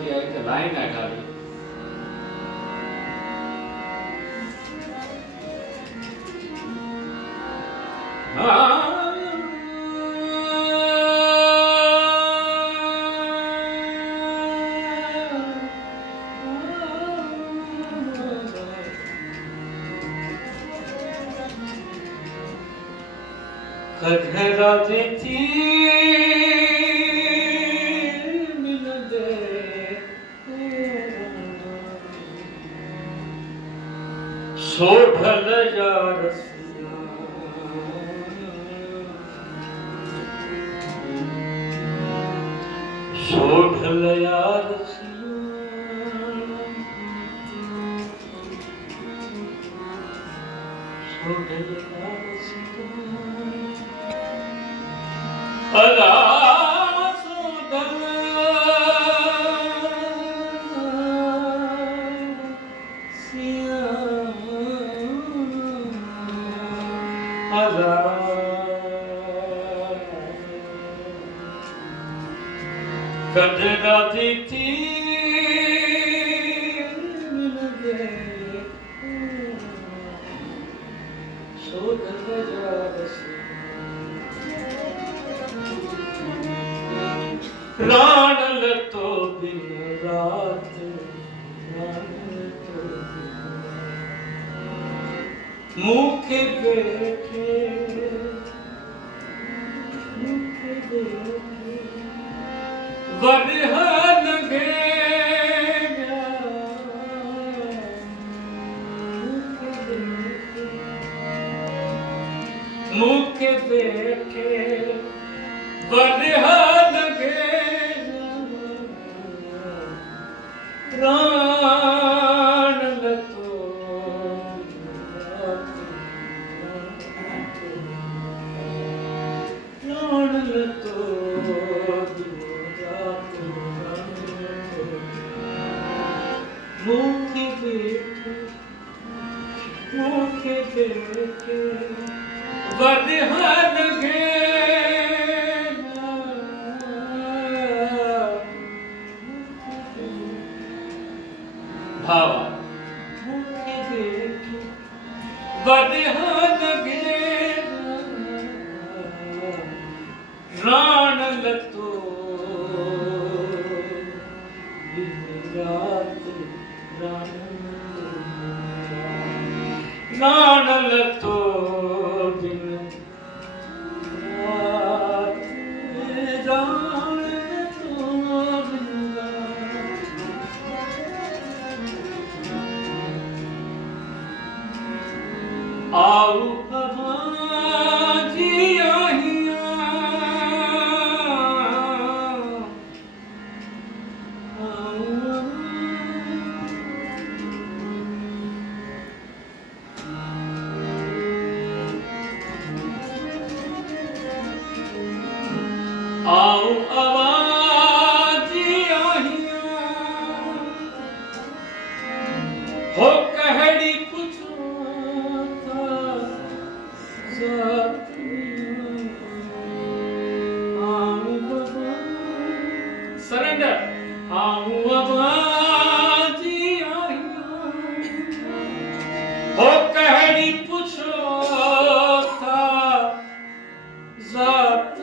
પછી આ રીતે લાઈન ના ખાલી कधरा देती मिल दे सोढल यार सोढल यार सोढल यार अला सोढल सिया अला कदरा देती मिल गए सोढल यार राणल तो दिन रात मुखे बैठे वरहन मुखे बैठे वरहन प्राण लतो प्राण लतो मुखे बैठे वरहन भावा वरहन राण लतो राण लतो दिन रात राण लतो आओ जी आओ आवाजी हो कहड़ी सरेंडर आऊं आवाजी हो कहड़ी पूछो था जात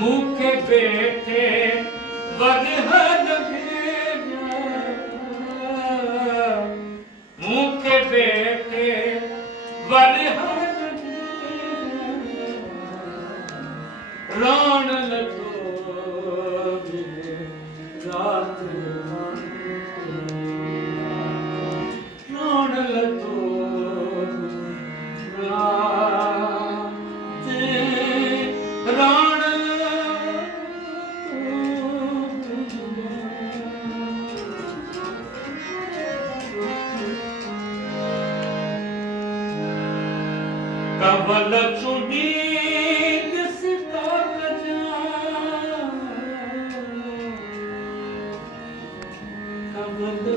मुखे बैठे वरहन मुखे बैठे वरहन राण लतो रात राण लतो रात राण कवल चुनी कवल